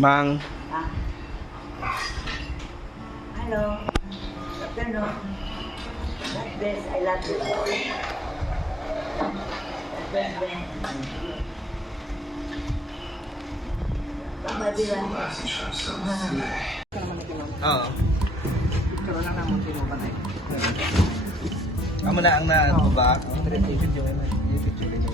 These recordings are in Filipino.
Mang. Ah. Hello. Hello. God bless. I love you. God bless. Pamadilan. Oo. Karoon lang naman tinuban ay. Amo na ang na ba? Ang video ay yung picture nito.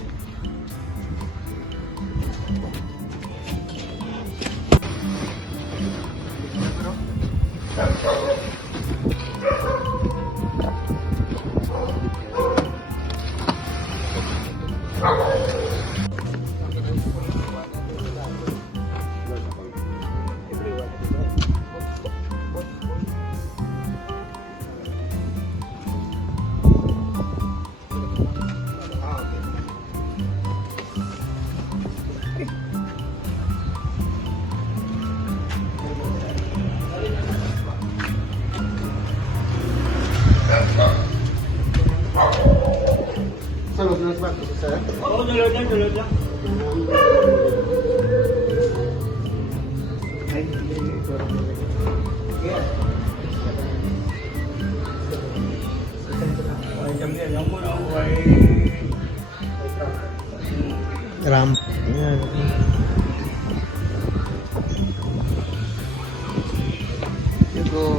Oo, dulod lang. Ramp. Yan. Go.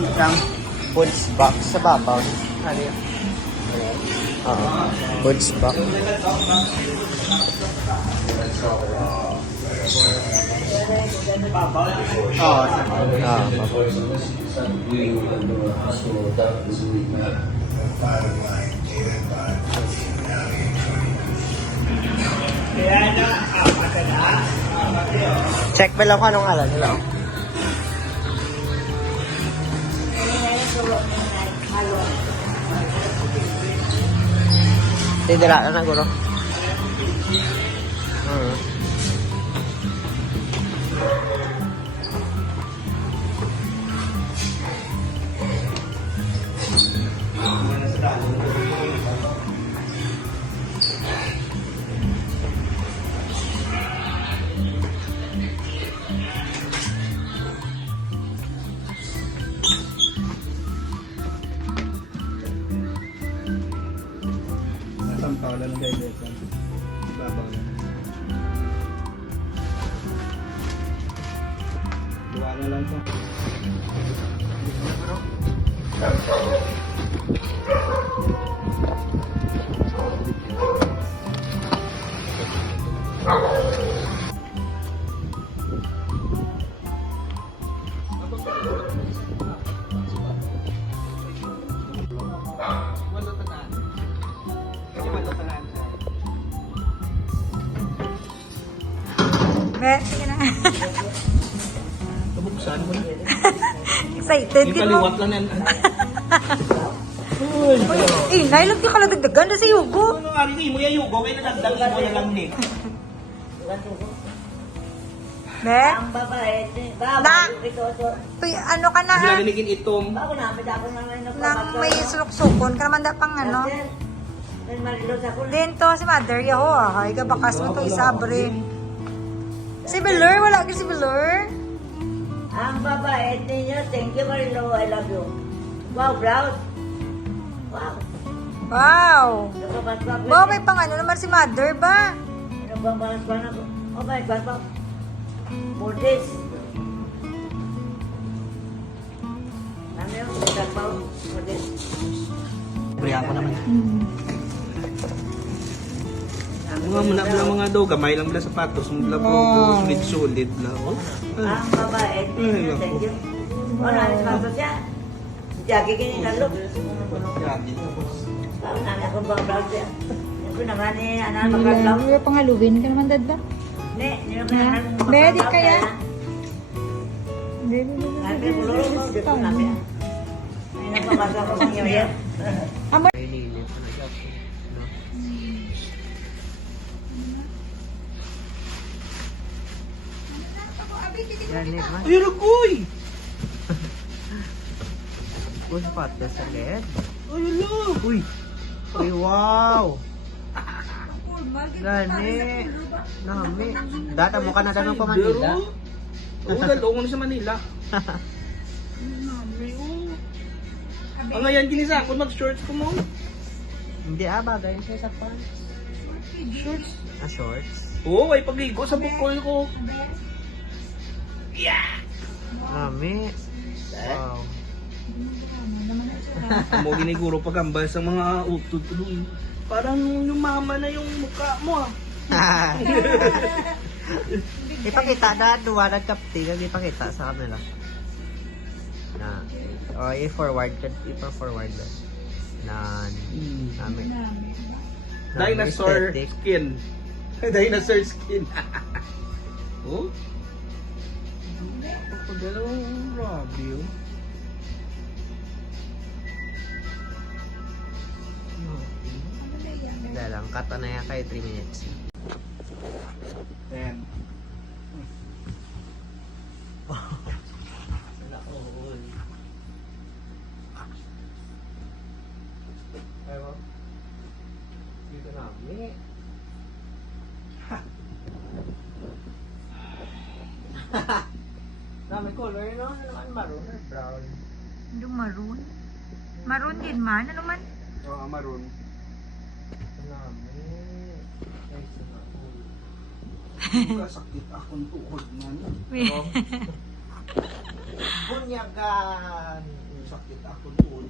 Isang foods box sa babaw. Ano yun? Oo. Foods box. Oo. Check ba lang kung anong alam nila? Tidira na siguro. Sampaulan ng diabetes. Babaw na. Luwa na lang to. Be, sige na. Kabuksan mo na. Excited Yung ka mo. kaliwat lang yan. Eh, nailag ka kalagdagan na sa yugo. Ano nga rin mo yung yugo, kaya nadagdag mo yung lang ni. Be, Ang babae. Na. tuy, ano ka na Hindi ha? na nilingin itong. Bago namin ako naman Nang may sulok-sukon ka naman da pang ano. Marilos ako. Din to si Mother Yaho ah. Ay, kabakas mo to isabre. Si Belur, wala ka si Belur. Ang babae ninyo, thank you very low, I love you. Wow, proud. Wow. Wow. Nakabasbag. Wow, may pang ano naman si Mother ba? Ano bang balasban ako? Oh my God, pa. For this. Ano yung trabaho? For this. Priya ko naman. Mga muna mga daw, gamay lang bila sapatos. Mula po, sulit-sulit na. Oh. Ang babae ninyo, thank you. Oh, namin sa siya. Jagi kini lalo. Bago namin akong babaw siya. Ito naman eh, anak magkatlaw. Wala pangalubin ka naman dad ba? Ne, nino ka naman. Ready kaya? Nabi mo lolo mo, dito namin. Ay, nagpapasa ko ng iyo yan. Ay, lilit. Gani man. Ay, ragoy! Uy, sapatos sa led. Ay, ala! Uy! Uy, wow! Gani. Nami. Data mo ka na daw pa Manila. Oo, dalawang ko na sa Manila. Nami, oh. Ang ngayon, ginisa ako mag-shorts ko mo. Hindi bagay siya sa pants. Shorts? Shorts? Oo, ay pagigo sa bukol ko. Nami. Wow. Mo giniguro pagambal sa mga utod ko doon. Parang yung mama na yung mukha mo ah. Ipakita na duwanag kapti kag ipakita sa kanila. Na i-forward ka, ipa-forward ba. Na namin. Dinosaur aesthetic. skin. Dinosaur skin. Oh? Ako dalawang grabe oh. Dahil lang, kata na yan kayo 3 minutes. Ayan. Ewan. Dito na kami. Dami color, no? Ano naman, maroon or brown? Ano maroon? Maroon din man. Ano man? Oo, maroon. Dami. Ay, sumakul. Kasakit akong tuhod man. Bunyagan! Sakit akong tuhod.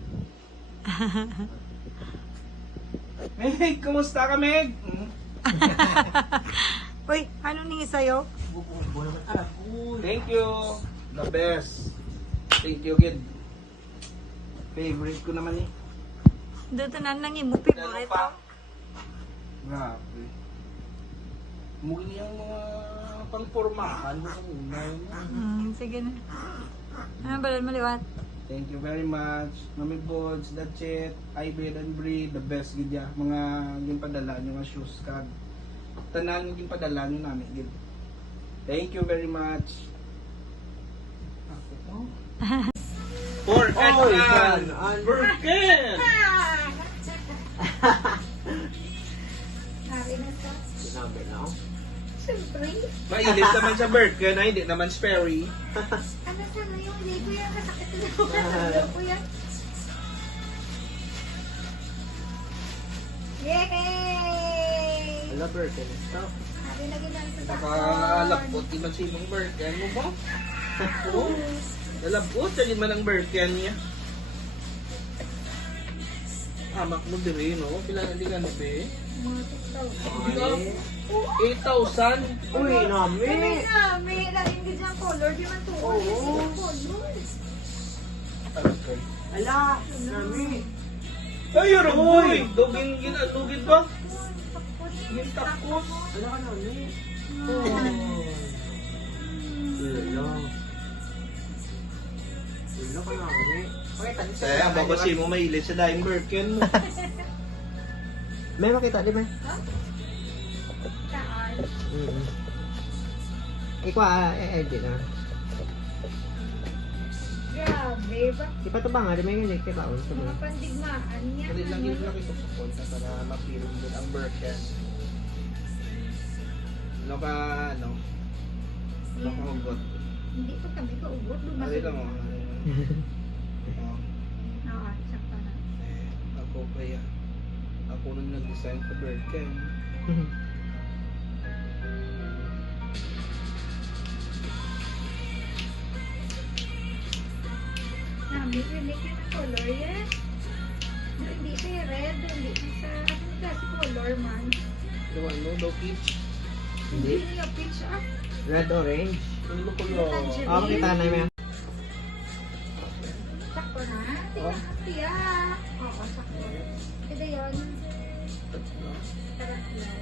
Meg, kumusta ka, Meg? Uy, ano ningi sa'yo? Buko naman alam ko. Thank you. The best. Thank you, kid. Favorite ko naman eh. Dito na nang imo favorite. pa? Grabe. Muli yung mga pangpormahan mo kanina. Sige na. Ano ba maliwat? Thank you very much. Mami Bods, that's it. I bed and breathe, the best gid ya. Mga yung padala nyo nga shoes kag. Tanan yung padala nyo namin gid. Thank you very much. Ako to. For Edgan! Burken! Sinabi na ako. Mainit naman sa Burken, ay hindi naman Sperry. Ano sana yung hindi ko yan kasakit na ko yan. Yay! Wala birthday. Stop. Sabi na ginang sa Nakalapot, di man sinong Burken mo ba? Oo. Nalapot, sa man ang Burken niya. Amak mo diri, no? Pila na di ka na, be? Ay. 8,000? Uy, nami. May laging ganyang color, di man tuon. Color. Talagay. Ala, nami. Ay, uy! Dugin ginalugid ba? Yung tapos. Ala ka nami. Wala. Wala ka nami. Pakita niyo Kaya ang babasi mo mahilit sa daing Birken mo. May makita, di ba? Saan? Ikaw, edit na. Grabe ba? Di pa ito ba nga, di may ganit ka kaon sa Mga mga. pandigmaan niya. Dali lang yung laki ko sa konta para mapirong doon ang Birken. Ano ka, ano? Makahugot. Hindi pa kami kaugot. Dali lang mo. Oo, sakto na. Ako kaya. Ako nung nag-design sa Birken. Namin, unique yun ang color yan. Hindi siya red, hindi siya sa anong klase color man. Gawan mo, daw peach. Hindi. Hindi niya peach ah. Red, orange. Ano ko lang? Tangerine. Makita na yan. Sakto na. Oh. Tiya. Oo, sakto. Ito yun. Sarap yan.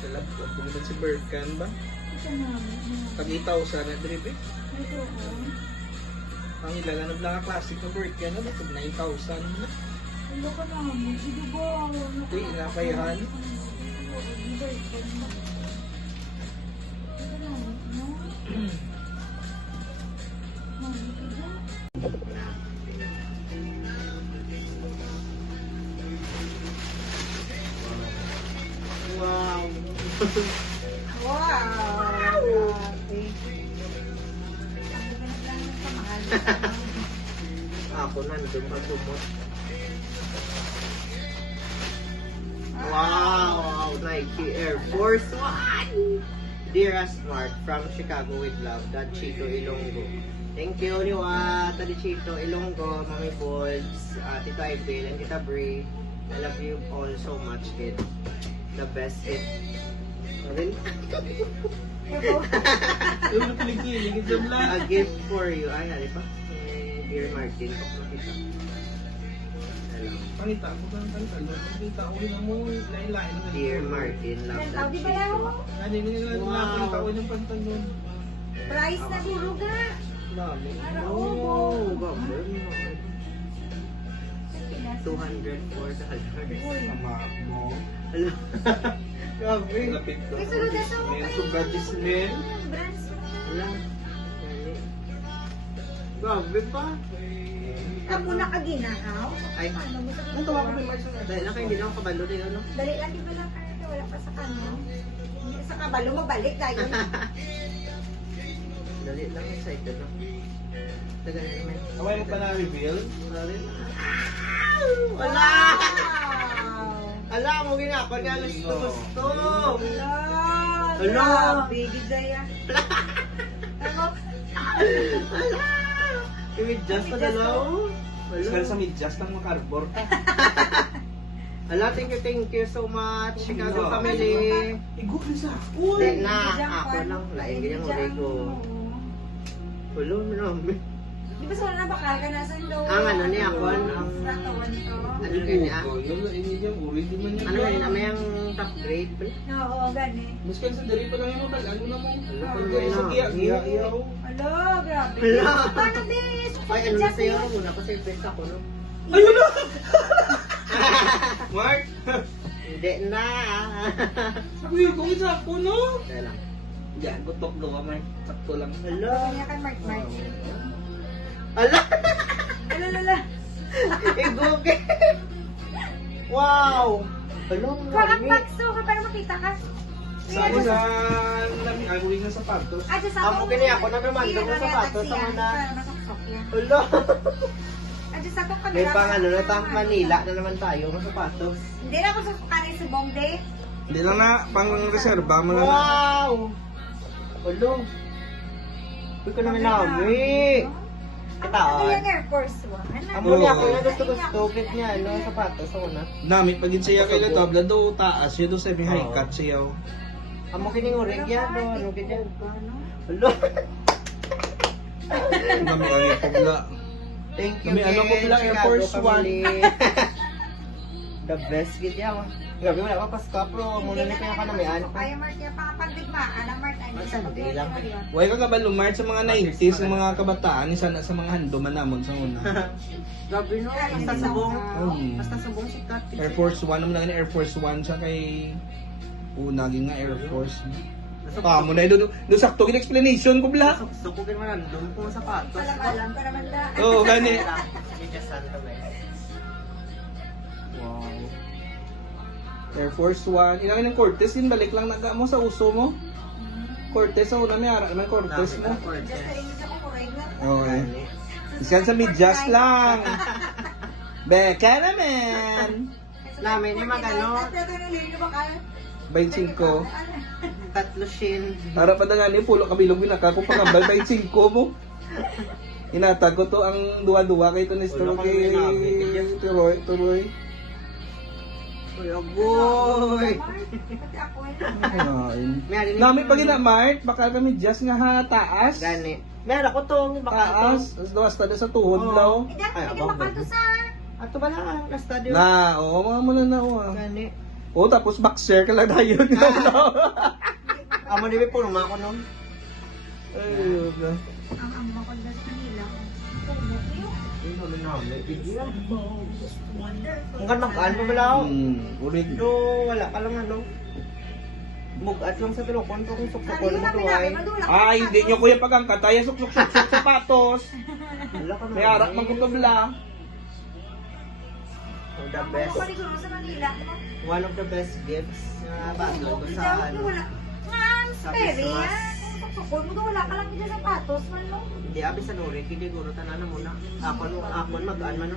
Salap ko. Pumunta si Birken ba? Ito namin. Tag 8,000 na drip eh. Ito oh. Pangila na lang classic na bird kaya na ito 9,000 na. Ano ka namin? Sige ba? Uy, inapayahan. Wow. Wow! Ako nandun magdumot. Wow! Nike Air Force One! Dear Smart, from Chicago with love, Dad Chito Ilonggo. Thank you, Niwa, Daddy Chito Ilonggo, Mami Bolds, Tito Aibel, and Tita Brie. I love you all so much, kid. The best hit. Rin? Uy, napilig-kilig. Ito A lang. gift for you. Ay, hari pa. Dear Martin, pakita. Hello. Pangita ko ba ang talo? Pangita ko na mo. Lain-lain. Dear Martin, love Ang that tawag di ba lang? Ano yung nilapang tao ng pantalon? Price na guro ga. Mami. Para Oh, ubo. gabon. 200 for the Sama mo. Hello. Grabe. Lapit ko. May sulod na sa mga Sugadismen. brands mo. Wala. Dali. Grabe pa. Ako na kaginahaw. Ay. Ano mo sa Ang tawa ko may March na. Dahil na kayo, hindi na ako kabalo din, ano? Dali lang, di ba lang kaya wala pa sa kanya. Hindi sa kabalo, mabalik tayo. Dali lang, excited lang. Tagal na naman. Away mo pa na-reveal? Grabe. Wala! Ala, mo ginakon nga lang gusto. Hello. Bigid daya. Ako, Ala! Imidjas na dalaw. Skal sa midyas ng makarbor. Ala, thank you so much. Chicago family. Igupin sa Hindi na, ako lang. Lain ganyan ulit ko. Hello, marami. di ba sa na bakal ka nasa loob? Ang ano niya, ako, ang Ratawan to. ano kanya? Yun yung uri, di man yan. Ano yun, naman yung top grade pala? Oo, gani. Muskan sa diri pa lang yung mabal. Ano na mo? Ano Ano sa giya-giya-giyaw. Alo, grabe. Hala. Paano, bis? Ay, ano na sa'yo? Muna kasi best ako, no? Ayun na! Mark! Hindi na. Uy, kung isa ako, no? Kaya lang. Yan, gutok do ka, Mark. Sakto lang. Hello. Kanya kan Mark Mark. Ala! Alalala. Igugi! Wow! Hello, Parang mami. bakso ka para makita ka. Sa ako sa lami, ay uri ng sapatos. Ah, just Amo kini ako na naman daw sa sapatos sa mga. Masok yan. Hello. Ah, just ako May pang ano na tang Manila na naman tayo ng sapatos. Hindi na ako sa kanay sa Bongde. Hindi lang na, pang reserva mo na. Wow! Hello. Uy ko naman nami. Ano Kataon. yan Air Force One? Amo niya ako na gusto get niya ano sapatos ako na. Namit pagin siya kay tabla do taas, siya do sa may high cut siya. Amo kini ngurig yan do ano ganyan. Hello. Nami ang ipagla. Thank you. May ano ko Ken, pala, Air Chicago Force family. The best gid yaw. Grabe wala pa Pasko pro mo na ni kaya ka na may ano. Kaya Mark niya pangapandigmaan ang Mark ay Sandi lang. Way ka kabalo March sa mga 90s ng mga kabataan, isa na sa mga handuman namon sa una. Grabe no, basta subong. Mm. Basta subong sikat. Air Force 1 naman lang ni Air Force 1 sa kay unaging nga Air Force. Kamo na doon sakto gid explanation ko bla. Gusto ko man andun ko sa sapatos. Alam ka naman na. Oo, gani. Just Santa Fe. Wow. Air Force 1. Ilang ng Cortez din balik lang naga mo sa uso mo. Cortez sa una may ara naman Cortez mo. Just sa inyo sa kukurig na. Okay. Isyan sa midyas lang. Beka naman. Namin ni magano, At ito nalilino ba ka? 25. tatlo shin. Para pa nga ni pulo kabilog binaka ko pangambal 25 mo. Inatag ko to ang duwa-duwa kay to ni Store kay Turoy. Uy, agoy. Pati ako Ayun. Nami pag ina-mart, baka kami just nga ha, taas. Gani. Meron ako to, baka Taas, as tada sa tuhod Oo. law. Hindi ako makalto sa... Ato ba na, na-study. Na, oo, mga muna na oo. Gani. Oo, tapos boxer ka lang tayo. Amo ni po numa ko nun. Ayun. Ang makondas Manila. Ang kan magaan pa bala ako. Ulit. Do, wala ka lang ano. Bugat lang sa tulokon kung suksukon mo tuway. Ay, hindi nyo kuya pagangkat. Ay, suksuk-suksuk sapatos. Wala ka May arak magkukabla. So, the best. One of the best gifts na bago ko sa ano. Sa Christmas. Wala ka lang dito sa patos, man no? Hindi, abi sa Nuri, hindi guro tanan na muna. Ako magaan man.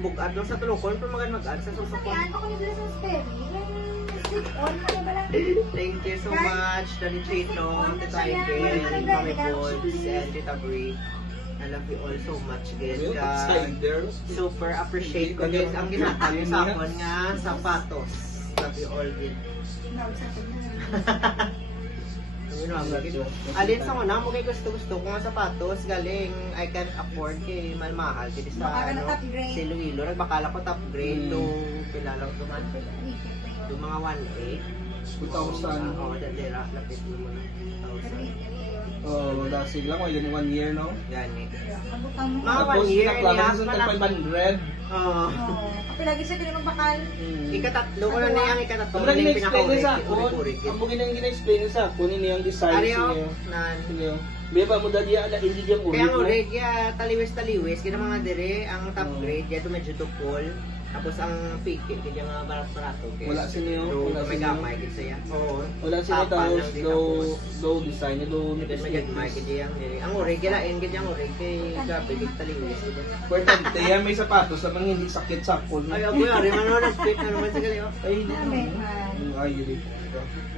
Bugat lang sa tulokon, pero magaan sa susukon. Ano ko nila sa Sperry? Sit-on mo na ba lang? Thank you so much, Daddy Chito, Tita Ivy, Mami Bolts, and Tita Brie. I love you all so much, guys. Super appreciate ko, guys. Ang ginagawa sa akin nga, sapatos. Love you all, guys. Alin sa una, mo kay gusto ko nga sapatos, galing I can't afford kay mahal kay sa ano, si Iloilo. Nagbakala ko top grade to pila lang to man. To mga 1.8. 2,000. Oo, dali lapit mo na. 1,000. Oh, magdasig lang. Wala yung 1 year, no? Gani. Mga Tapos, 1 year naklaman niya sa pala. 500. Oo. Kapilagi siya din magbakal. Ikatatlo ko na niya ang ikatatlo. Ang lagi Yung na-explain niya sa pinaka-uri. ako. Ang bugin na gina-explain niya sa ako. Nini ang design Ariyo, niya. nan. Sige. Beba mo dali ala hindi diyang uri. Kaya ang rig, taliwis-taliwis. Kaya mga dire, ang top grade, kaya ito medyo tukol. Tapos ang pikit, kaya mga barat-barato. Wala sila yun. So, Wala may sila. gamay, kaya siya. Oo. Wala sila Tapan tapos lang din low design. Low Hindi may gamay, kaya ang dire. Ang uri, kaya ang uri, kaya gabi, kaya taliwis. Importante yan may sapatos sa mga hindi sakit sakol. Ay, ako yun, rin man respect na naman siya kayo. Ay, hindi naman. Ay, yun.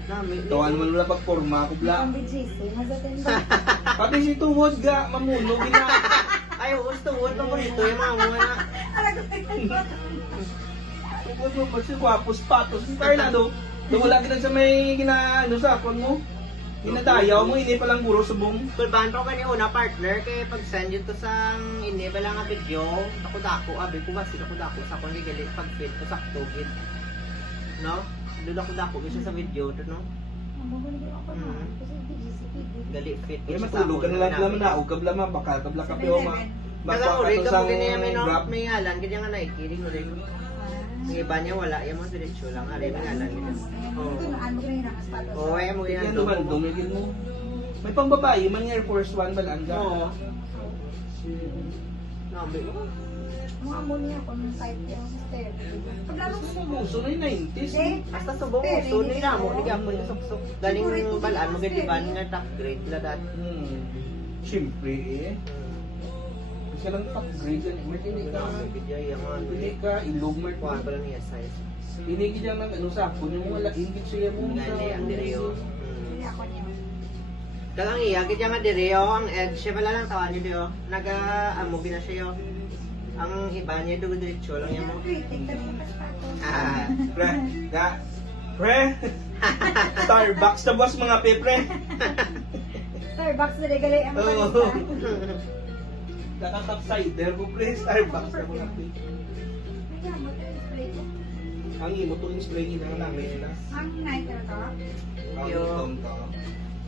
Nami. Tawan man wala pagporma ko bla. Ang BGC, masatin ba? Pati si Tuwod ga mamuno gina. Ay, gusto mo, paborito yung mga mga na. Tuwod mo pa si Guapos patos. Kaya na do. Wala gina sa may ginaano sa akon mo. Ginadayaw mo ini pa lang guro subong. Kulbahan pa ko kanina una partner kay pag send yun to sa ini ba lang nga video. Dako abi ko ba sila ko dako sa kon gigali pag fit ko sakto gid. No? Duda ko dako siya sa video to no. Gali fit Kaya siya matulog ka na lang naman na. O kabla ma bakal kabla ka pero ma. Kaya Bakwa uri ka to ka sa mo ganyan may no, grab. may ngalan ganyan nga naikiring uri. Ang iba niya wala yan mo diretso lang ari may ngalan ganyan. Oo. Oo, ay mo Yan yan. naman dumigil mo. May pangbabae man Air Force 1 balanga. Oo. Nabi mo. Mga ammonia ko ng type yung Sperry. Paglalong Gusto mo gusto na yung 90s. Basta subong uso ni namo ni gyapon ni suksok. Galing balaan mo gid ban nga top grade la dat. Siyempre eh. Kasi lang top grade yan. May hindi ka. Hindi ka ilog mo. Kuha pa lang niya size. Hindi ka lang ano sa ako. Yung wala ingit siya mo. Gali ang direo. Hindi ako niya. Kalang iya gid nga direo ang edge siya pala lang tawan niyo. Naga amo gina siya yo. Ang iba niya dugo diretso lang yan mo. Critic na yung paspatos. Pre. Ga. Pre. Starbucks na boss mga pre. Starbucks na regalay ang Oo. balita. Nakatapsider ko pre. Starbucks na mga pre. Ayan, mag-display ko. Ang imo to spray nila namin nila. Ang night na to. Ang Yo. itom to.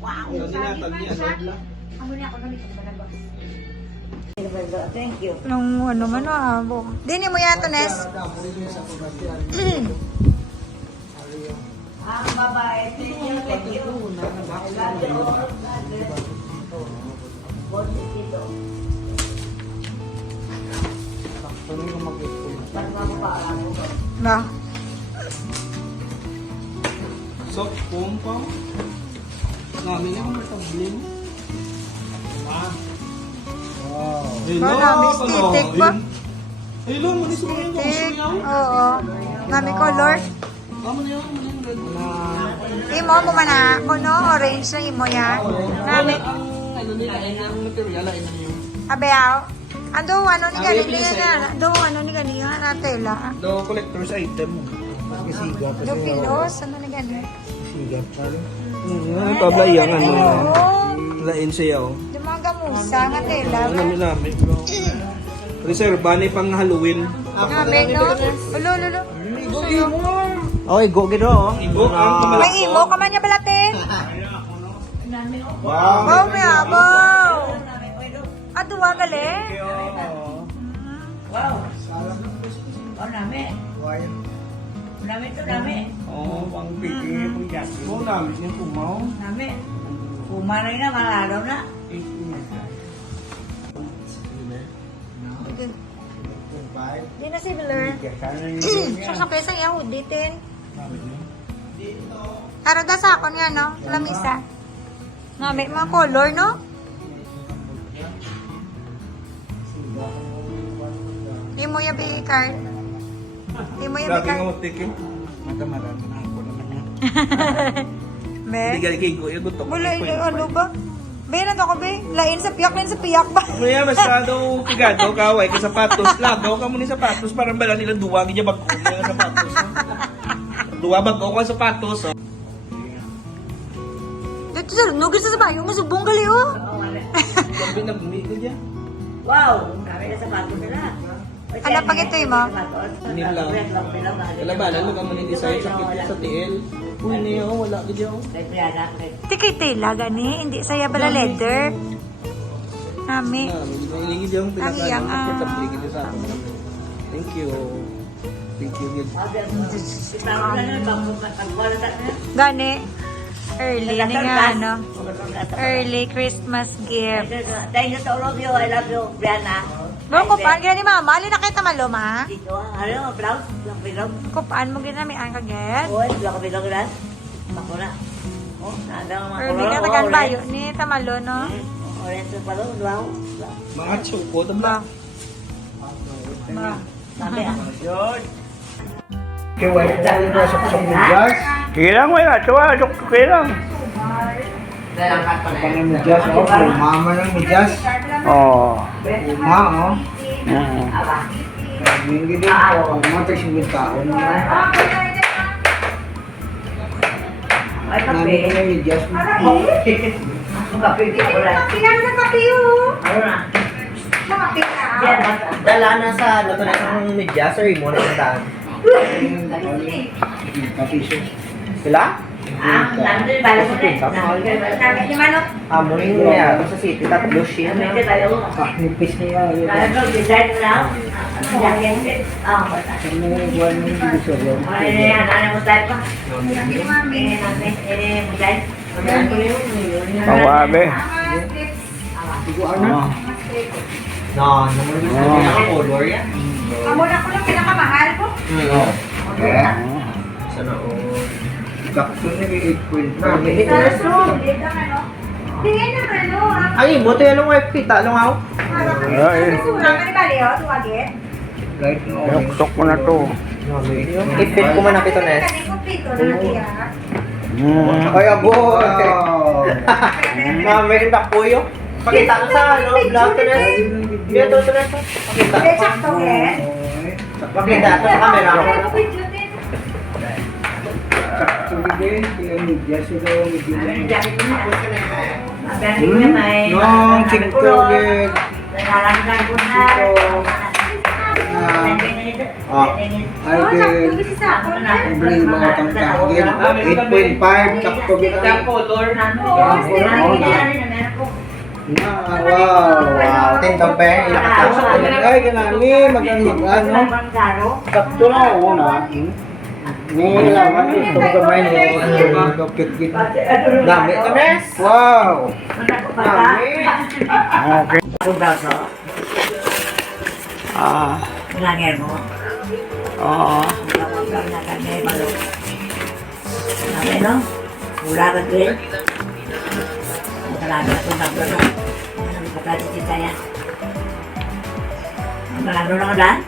Wow! Ang ginatag niya ano la. Amo niya ako gamit ang balabas. Thank you. Nung ano man abo. Dini mo yato, Nes. Ang babae, thank you. I love you all. God bless. Bonus dito. Parang mapaalam mo. Ba. So, pom-pom. Namin yung matabling. Wow. Nami stitik ba? Hello, manis mo yung Tik. gusto niya. Oo. Nami color. Amo niya, maning red na. Imo mo man na. Kuno, orange na imo yan. Nami. Ang ano nila, ang material, ay niyo. Abeaw. Ando, ano ni ganili nga. Ando, ano ni ganili nga na tela. Do collector's item. Siga pa Do pilos, ano ni ganili. Siga pa rin. Tabla yang ano. Oo. Lain siya oh. Yung mga gamusa nga tela. Ano nila, may reserva ni pang Halloween. Nami, no? Ulo, ulo. Okay, go gid oh. Igo ang May imo ka man niya balate. Wow. Wow, may abaw. Aduwa gali. Wow. Oh, nami. Nami to, nami. pang piki, pang jaki. Oo, namin yung pumaw. Nami. Pumaray na, malalaw na. Di na similar. So, sa pesa niya, huditin. Taro da sa akon nga, no? Lamisa. Nga, may mga color, no? Di mo yung card. Di mo yung Lagi card. nga utik yun. Matamaran na ako naman yan. Be? Hindi gali kay Goya, gutok. Wala, ano ba? Be, na ako, be? Lain sa piyak ba? Maya, basta daw pigado, kaway ka sapatos. Lagaw ka muna yung sapatos, parang bala nila duwag niya bago mo yung sapatos. Duwa bago ko ang sapatos. Dito sa nugis sa bayo, masubong gali, oh. Oo, wala. Sabi na bumili ka dyan. Wow, nami na sapatos nila. Ano pag ito mo? Hindi lang. Kalabanan mo ka muna yung design sa TL. Uy, niya, wala ka dyan. Kay Brianna, kay Tikay tela gani, hindi saya bala leather. Nami. Ilingid yung Ang comfortable kita sa akin. Thank you. Thank you, Gil. Gani. Early ni nga, ano. Early Christmas gift. Thank you to all of you. I love you, Brianna. Bro, kupaan gina ni mama. Alin na kita malom, ha? Dito, ano, blouse, lang bilog. Kupaan mo gina mi ang kaget. Oy, lang bilog lang. Ako na. Oh, nada mga Early ka tagan bayo ni tamalo, no? Orange pa lang, wow. Mga chuko, Ba. tabla. Ba. Sabi ah. Kaya wala tayo na sa medyas. Kailang wala, tuwa, kailang. Pang medyas, mama ng medyas. Oo. Ma, oh. Hindi din po, mga tayo taon. Ay, kape. Namin na medyas. Ang kape dito ko lang. Kailangan na kape oh. Ano na? Kape ka. Diyan, Dala na sa luto na sa media, sorry mo na yung daan. Kapiso. Sila? nandun bala ko na. Sabi ni Manok. Amoy mo yan. Sa city, tatlo siya. Hindi tayo. Nipis niya. Ano, design mo lang. Ano, jacket. Ah, bata. Ano yung buwan ng divisoryo? Ano yan, ano mo tayo pa? Design. Pawabe. No, naman yung color yan. Amo na ko lang pinakamahal ko. Sana o. Sakto na yung 8.5. Ito na so. Dito ano. Tingin na ano. Ay, buto yan lang wife kita. Lang ako. Surang ka ni Baleo, tuwagin. Right now. Kusok mo na to. Ifit ko man na ito, Nes. Kani kumpleto na nakiya. Ay, abo. May tapuyo. Pakita ko sa vlog ko, Nes. Dito, Nes. Pakita. Hindi, sakto eh. Pakita ko sa camera. Ano video din? Sakto din. Kaya medyas ito. Jacket mo na. Galing na may. Nong TikTok din. Nalalangan ko na. Ay din. Bring mga tangkagin. 8.5. Sakto din. Wow. Tindong pe. Ilakas ako. Ay, ganani. Magandang ano. Sakto na ako na. Ngayon lang. Ito kamay niya. Dokit git. Dami ito, Nes. Wow. Dami. Okay. Braso. Langir mo. Oo. Ano, no? Wala ka din. Talaga ito na ito. Ano pa kasi si Taya? Malalo na ka daan?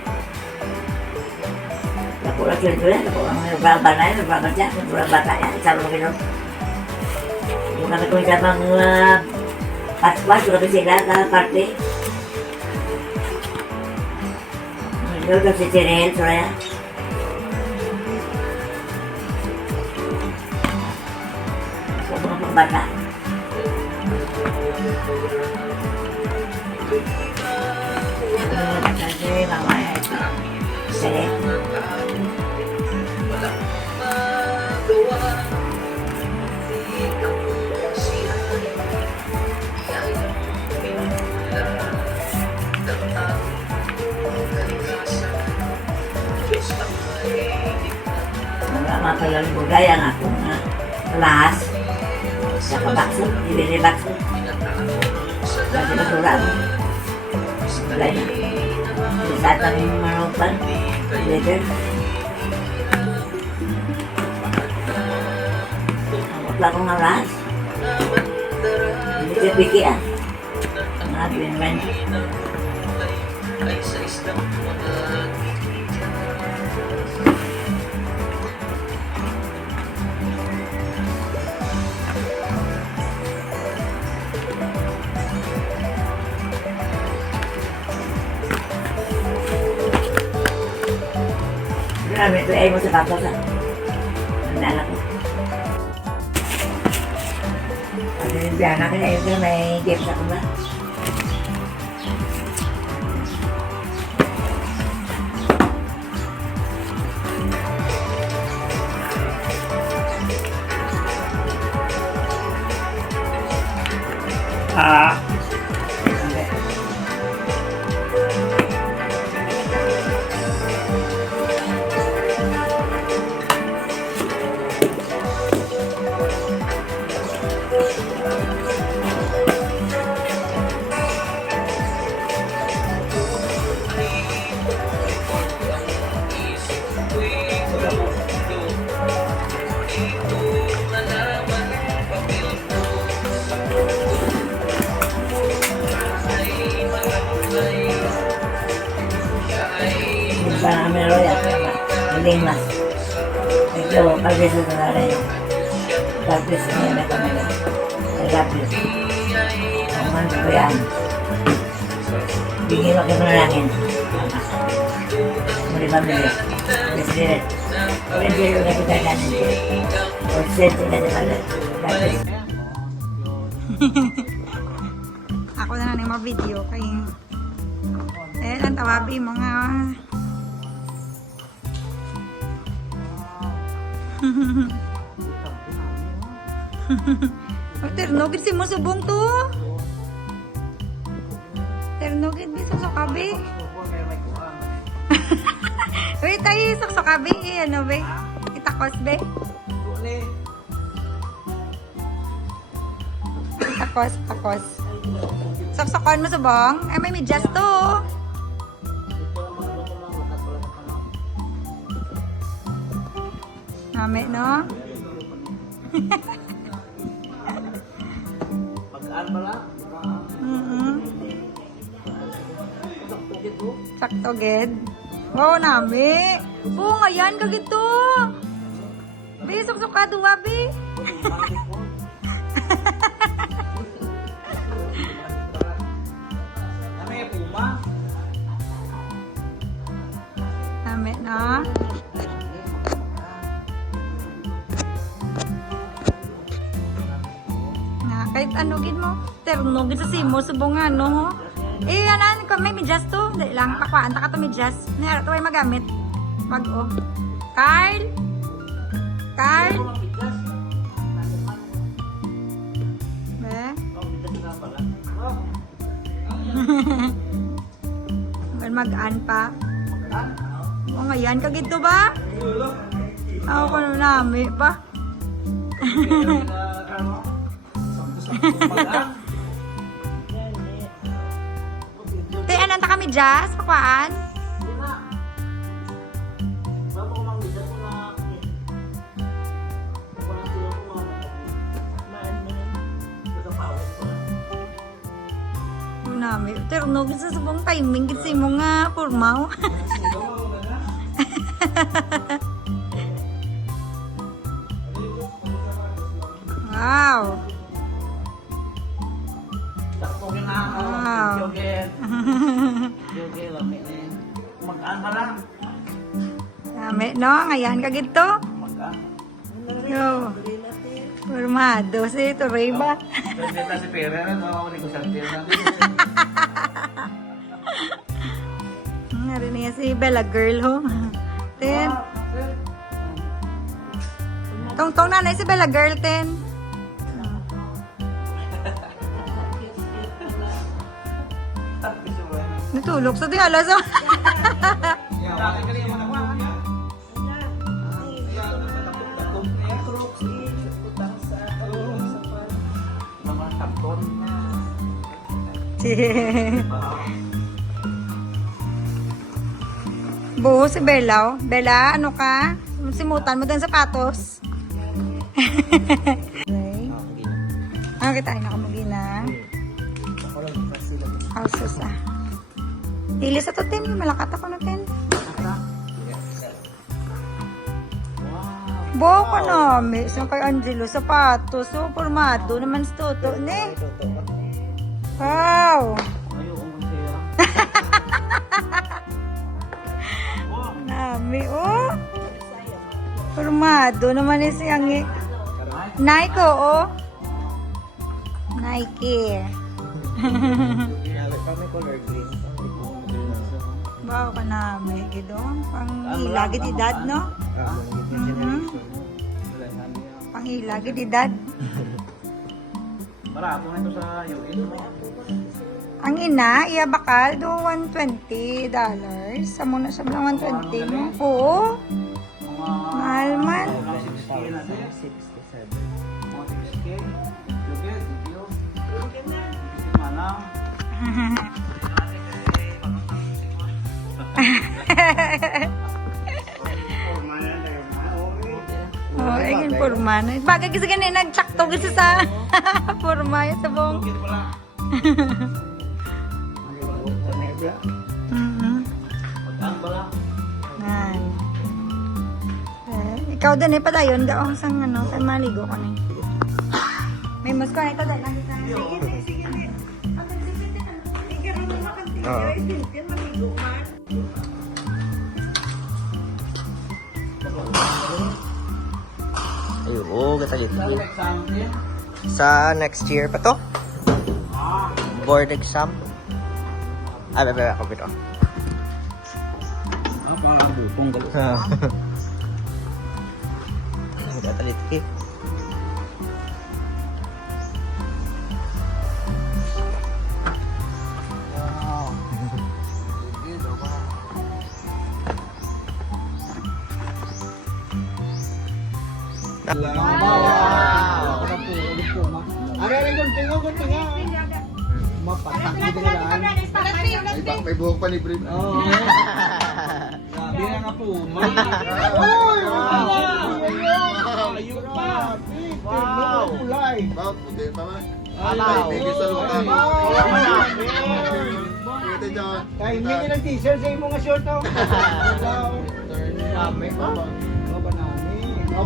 Ako lang sila tuloy. Ako ang nagbaba na yun. Nagbaba siya. Nagbaba yan. Sabi mo gano'n. Yung kami kung isa pang paspas. Yung kami sila sa party. Yung kami si Tirel. Soraya. Sa mga pagbata. Kasi mamaya ito. Sige. Dalang bulay ang ako na lahas. Saka bakso, ibili bakso. Kasi basura mo. Bulay na. Isatang yung manupan. Later. Wala akong lahas. Hindi siya piki ah. Mga binman. Grabe, ito ay mo sa tapos ah. Ang anak ko. Ano yung biyan natin ay yung may gift sa kuma. Para kami royal, hindi mas. Ito, pag-iso na rin yung pag-iso niya na kami. I love you. Ang man ko yan. Bigyan mo kayo na langin. Muli ba muli? Spirit. Pwede yung nakitagan niyo. O sense na di pala. Ako na lang yung mga video kay ang tawabi mga ternogid si mo subong to. Ternogid mi sa kabe. Wait tayo sa kabe ano be? Itakos be. Takos. Saksakan mo subong. Ay may medyas to. Nami, no? Pag-aan pala? Sakto, ged. Wow, nami. Oo, nga yan, kagito. Be, sok-sok ka, duwa, be. Nami, no? Kahit ano gid mo, terno gid sa simo subong ano ho. Eh anan ko may medyas to, dali lang pakwaan ta ka to medyas. Nara to ay magamit. Mag-o. Carl. Be. Mag-an pa. O ngayon kagid to ba? Ako ko na nami pa. Te, anan ta kami jazz? Pakwaan? Nami, terno gid sa subong timing gid si mo nga pormaw. Wow. Wow. Mag-aan pa lang. Nami, no? Ngayon ka gito? Yo. Formado si Turay ba? Benta si pera na, mawawali ko sa tira. Narinig niya si Bella Girl, ho. Ten. Tong-tong nanay si Bella Girl, ten. Natulog sa tingala sa... Buho si Bella, oh. Bella, ano ka? Simutan mo din sapatos. Okay. Ano kita ay nakamagina? Houses ah. Dili sa to, Tin. Malakat ako na, Tin. Boko na, sa kay Angelo, sapatos. So, formado naman sa toto, ne? Wow! Nami, oh. Formado naman ni siyang Nike, oh. Nike. Wow ka namin, gidong. Panghilagid edad, no? Panghilagid edad. Para po ito sa UN. Ang ina, iya bakal do $120. Sa muna sa bilang 120 mo. Oo. Mahal man. 60 na din. 67. Mga 60K. Lugit, video. Manang. Oh, ayun purma na. Bagay kasi ganun, nagtsakto kasi sa purma yung sabong. Yan. Ikaw din eh, padayon gaong sang ano, kay maligo ka na. May mas ko na ito dahil nakita na. Ayun, katalit. Sa next year pa to? Board exam? Bebe, ako bito. Para bupong galo. Katalit eh. May buhok pa ni Brim. Grabe na nga po. Ayun pa. Wow! Kulay. Wow, puti pa man. Wow. Thank you sa lutang. Pwede dyan. Ay, hindi nila t-shirt sa imong short to. Dami pa.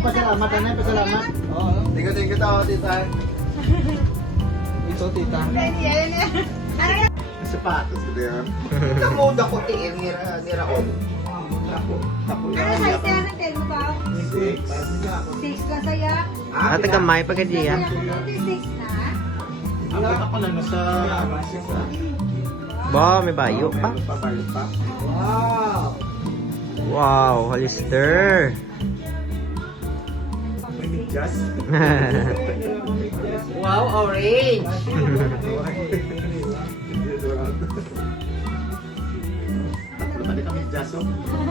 Pasalamat na, pasalamat. Thank you tao, tita. Ito, tita. Sapatos ko din. Kamuda ko tingin nira ko. Ano size yan ang telo ba? 6 lang saya. Ate kamay pa kadiya. 26 na. Ako lang nasa... Ba, may bayo pa. Wow! Wow, Hollister. Wow, orange.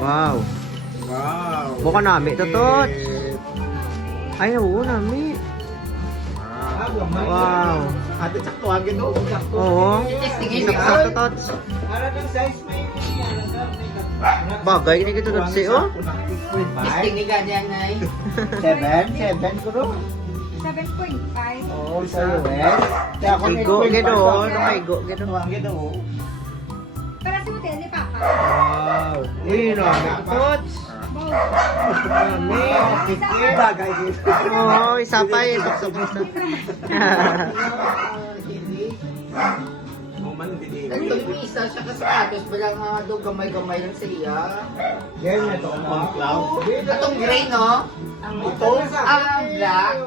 Wow. Wow! Buka nami to, Tots. Ay, oo, nami. Wow. Ate, saktuhan gito. Oo. Sakto, Tots. Para ng size may Bagay, ini kita Tots, oh. Testing 7 kuro. 7.5. Oh, sa US. Kaya ako Igo, gido. Nakaigo, gido. Tuwang gito. Para sa hotel ni Papa. Wow. Uy, nami to, Tots. Bagay dito. Oo, isa pa eh. Tuksok isa. Itong isa siya kasapatos, bilang doon gamay-gamay lang sa iya. Yan na to. Ang cloud. Atong gray, no? Ito. Ang black.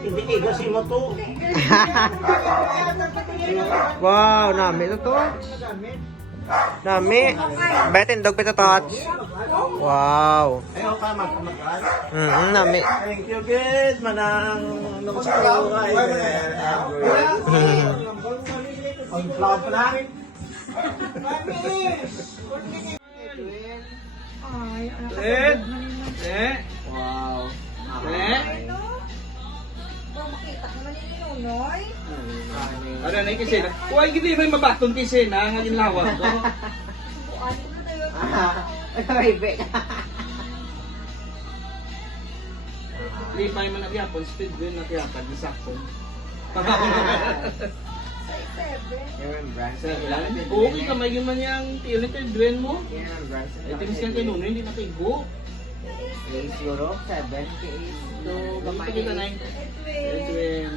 Hindi kayo kasi mo to. Wow, nami to, Tots. Nami. Betin, dog pito, Tots. Wow. Ayaw ka mag-amas. Nami. Thank you, kid. Manang nagsasawa. Ang cloud pa na. Wow. Makita ko na man ni Nunoy. Ano na yung kisena? Huwag hindi may mabaton kisena, nga ginlawag ko. Subuan mo na yun. Ay, Bek. Lipay man nagyapon, speed win nagyapon, isakon. Remembrance. Okay ka, may man yung tiyonit yung dwen mo. Remembrance. Ito miskan kay Nuno, hindi nakigo. Case Europe 7, case 2, Gamay kita na yung dwen.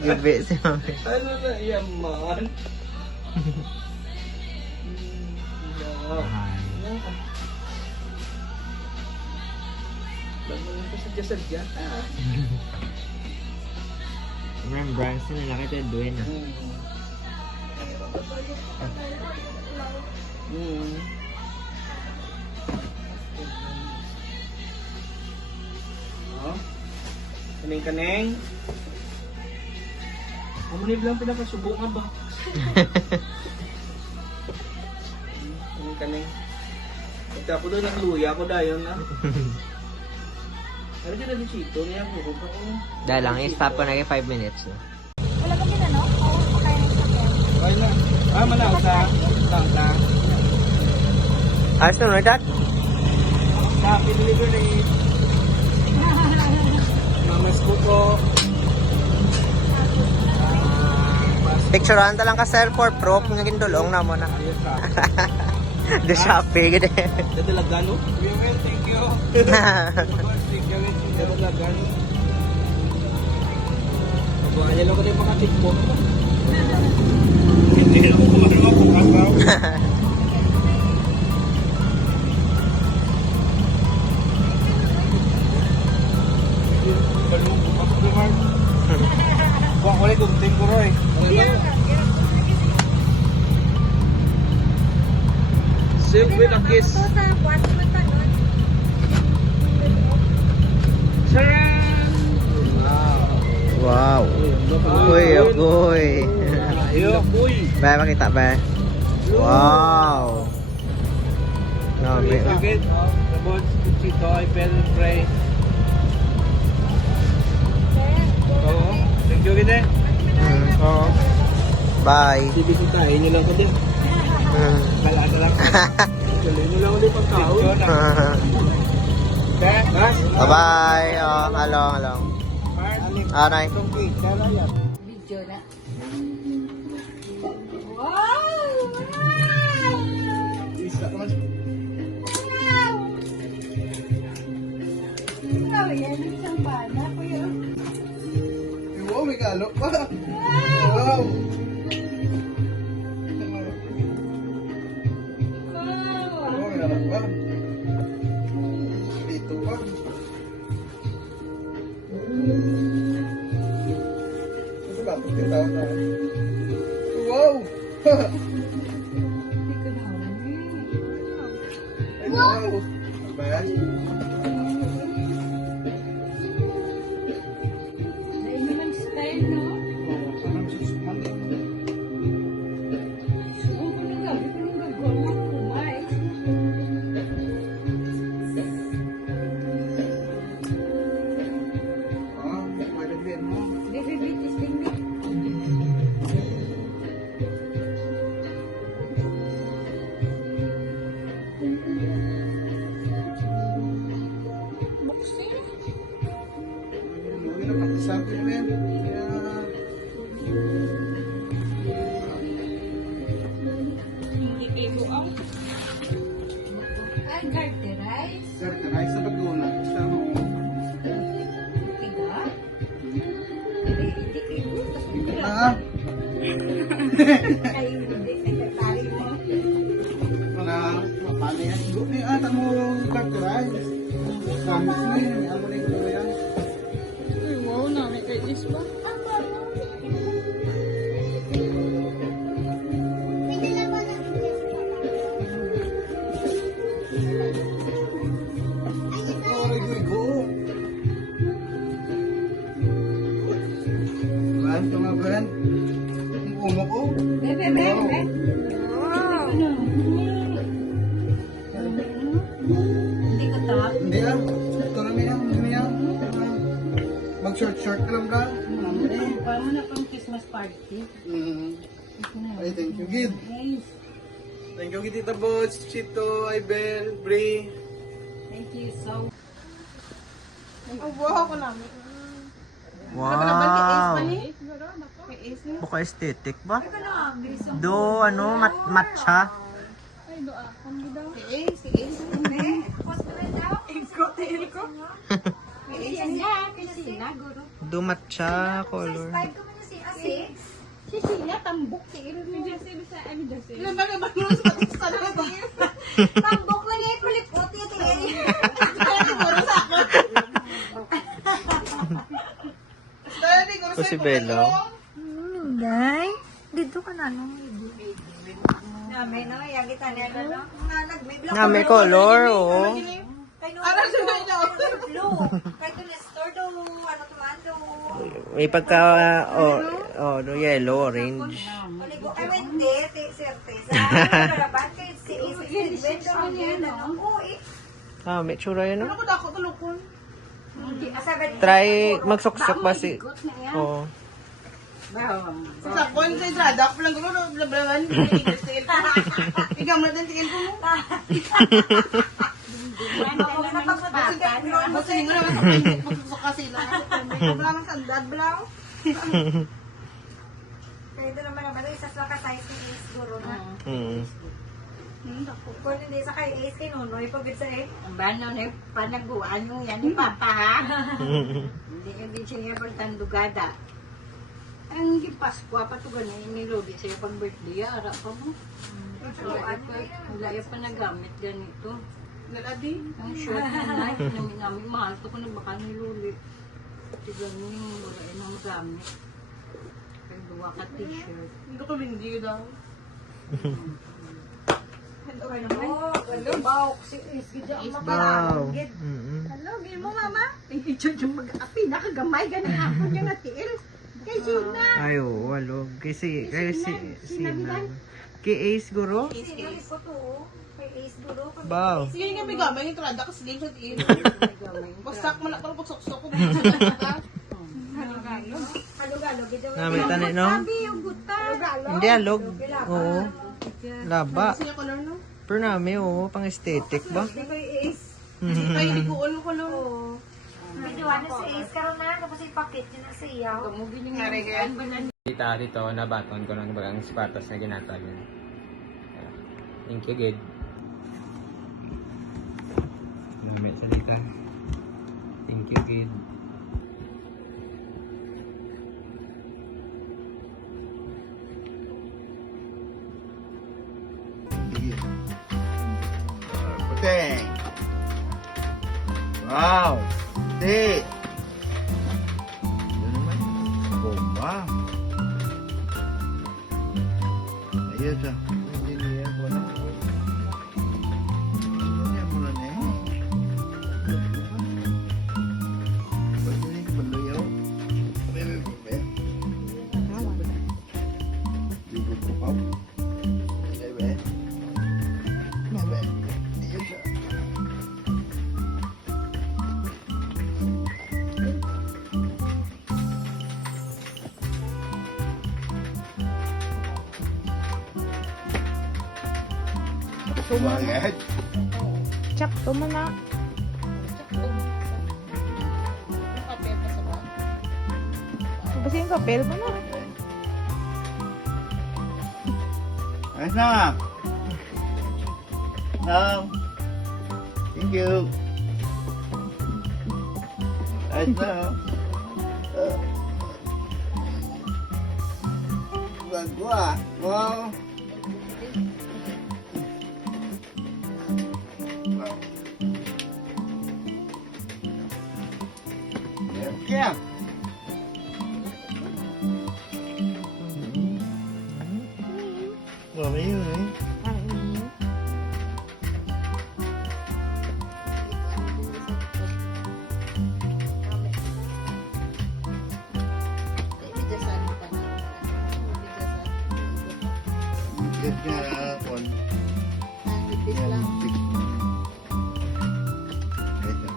Gibe si Mami. Ano na yan man? Laman ko sadya-sadya. Remembrance na laki ito doon. Oh. Kaneng-kaneng. Amunib lang pinakasubo nga ba? Kaneng-kaneng. Ito ako doon nagluya ko dayon na. Ano dyan na Chito? Niya ako ko. Dalang, i-stop ko na 5 minutes. No? Wala kami na, no? Oo, pakain ng sakyan. Okay na. Ah, manaw sa. Sa. Ayos na, Dad? Sa delivery. Mamas ko po. Picturean ta lang ka sir for proof nga gindulong na mo na. The shopping gid. Dadalagan no? We will, thank you. Dadalagan. Pagbuhan nila ko na yung mga tip ko. Hindi ako kumarunong ako kasaw. Balong ako kumar. Buwan ko rin kumting ko Roy. Sip with a kiss. Ito sa kwarto mo pa, no? Charan! Wow. Uy, agoy. Ayo, boy. Ba makita ba? Wow. No, may Again, about Chito, I fell pray. Oo. Thank you, Gine. Oo. Bye. Bibisitahin niyo lang ko din. Kala na lang. Galing nyo lang ulit pagkaon. Okay, guys. Bye-bye. Oh, along. Anay. Video na. Wow! Isa ko man. Wow! Yan ang sampana, kuya. Wow, may galok pa. Wow. Wow! May galok pa. Dito pa. Ito ba? 15,000 na. Wow! Wow! Bayan? Dahil naman style, no? Parang susukan din. Kung gabi ko nung gagawa ko, kumay. Ah, pwede din mo. Bibibitis din din. Boxing? Hindi na pakisabi mo yan. Kaya... Ay, garterize. Sir, kanay sa Laguna. Sa mo. Tiga? Hindi kayo. Tapos Hindi bigla. na. Ay, hindi. Secretary mo. Mga mapala yan. Ata mo characterize. Kamis mo yun. Ano na yung yan. Wow, namin kay Ispa. Oh, go. Ano ito nga ba yan? Ang umo ko. Bebe, bebe. Wow. Ano mag-short ka lang ka. Paano na pang Christmas party? Ay, thank you, Gid. Thank you, Gid, Tita Bots, Chito, Ibel, Bri. Thank you so Wow. Buka aesthetic ba? Do, ano, matcha. Do matcha color. Tambok lang eh, kulipot ito eh. Ito si Belo. Day, dito ka na nung video. Nami, no? Yung kita niya, no? Nga, may color, oh. Kay no, blue. Kay to Nestor daw, ano tuman daw. May pagka, no, yellow, orange. Ay, hindi, certeza. Karabat kay si Sid daw yan, ano? Oo, eh. Ah, may tsura yun, no? Sabi, Try magsuksok ba si... Oo. Sakon sa idrada, ako lang gulo, blablaban, ikaw mo natin tingin ko mo. Basta hindi mo naman sa pinit, magsusuka sila. Wala mang sandad, blau. kaya ito naman naman, isa sa ka-size ni Ace Guru na. Kung hindi sa kay Ace, kay Nunoy, pabit sa eh. Ang bano na panaguan nyo yan ni Papa ha? Hindi siya pagtandugada. Ang Paskwa pa ito ganun, nilodi sa'yo pag birthday, ara pa mo. Wala yung pa nagamit ganito. Laladi. Ang short na knife namin mahal ito ko na baka niluli. Ito ganun yung wala yung nagamit. Kaya duwa ka t-shirt. Hindi ko hindi daw. Bawk si Ace, gidya ang Wow. mabalagid. Hello, gil mo mama? Ay, yung mag-api, nakagamay ganun ako niya nga tiil. Kay Gina. Ay, oo, alog. Kasi, Sinan. Kay Ace, guro? Sino ko to? Kay Ace Guru. Wow. Sige nga may gamay yung trada kasi din siya tiin. Basta mo na parang pagsok-sok ko. Halo-galo, gidya mo. Namin tani, no? yung buta. Hindi, alog. Oo. Laba. Kasi yung color no? Pero namin, oo, pang aesthetic ba? Hindi kay Ace. Ay, hindi ko ano color. Videoan na si Ace karon na, tapos ipakit niya na sa iyaw. Dito, nabaton ko ng bagang sapatos na ginatag yun. Thank you, good. Gamit salita. Thank you, good. Okay. Wow. Di. Ano naman? Bomba. Ayos ah. Hindi niya mo na. Ano niya mo na niya? Pwede rin paluyaw. Bebe, bebe. Di ko pukaw. Bebe. Bebe. Ayos ah. Bakit? Chakto mo na. Basta yung kapel mo na. Ayos na. Thank you. Ayos na. Bago ah. Wow. Yeah. Well, anyway. Good na one. Yan, big. Ito.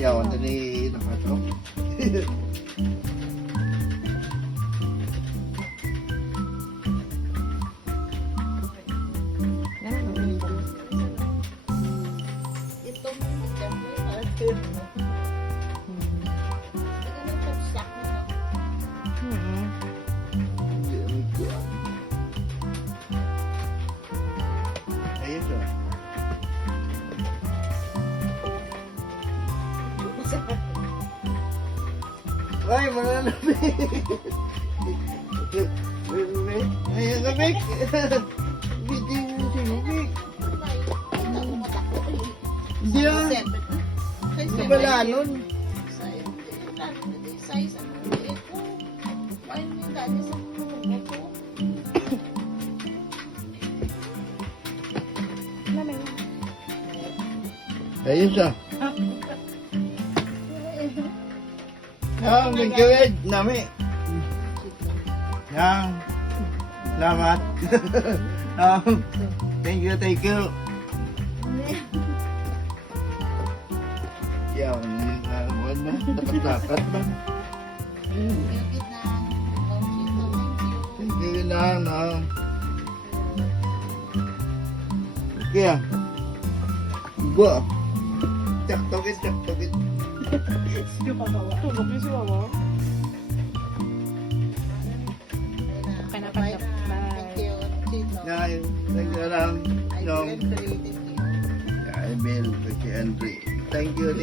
Ya, tadi nakatok. Ito mo dyan mo yung alter mo. Ito na tapsak mo. Ayun siya. Ay, malalabi. Ayun ka, Bek. Bitin mo si Bek. Hindi ah. Wala nun. Ayun siya. Thank you, Ed. Nami. Yang. Salamat. Thank you, thank you. Yang, wala. Dapat-dapat ba? Thank you na. Kaya, gua. Cak-tokit. Yan, thank you lang. Yung, Emil, Andre. Thank you.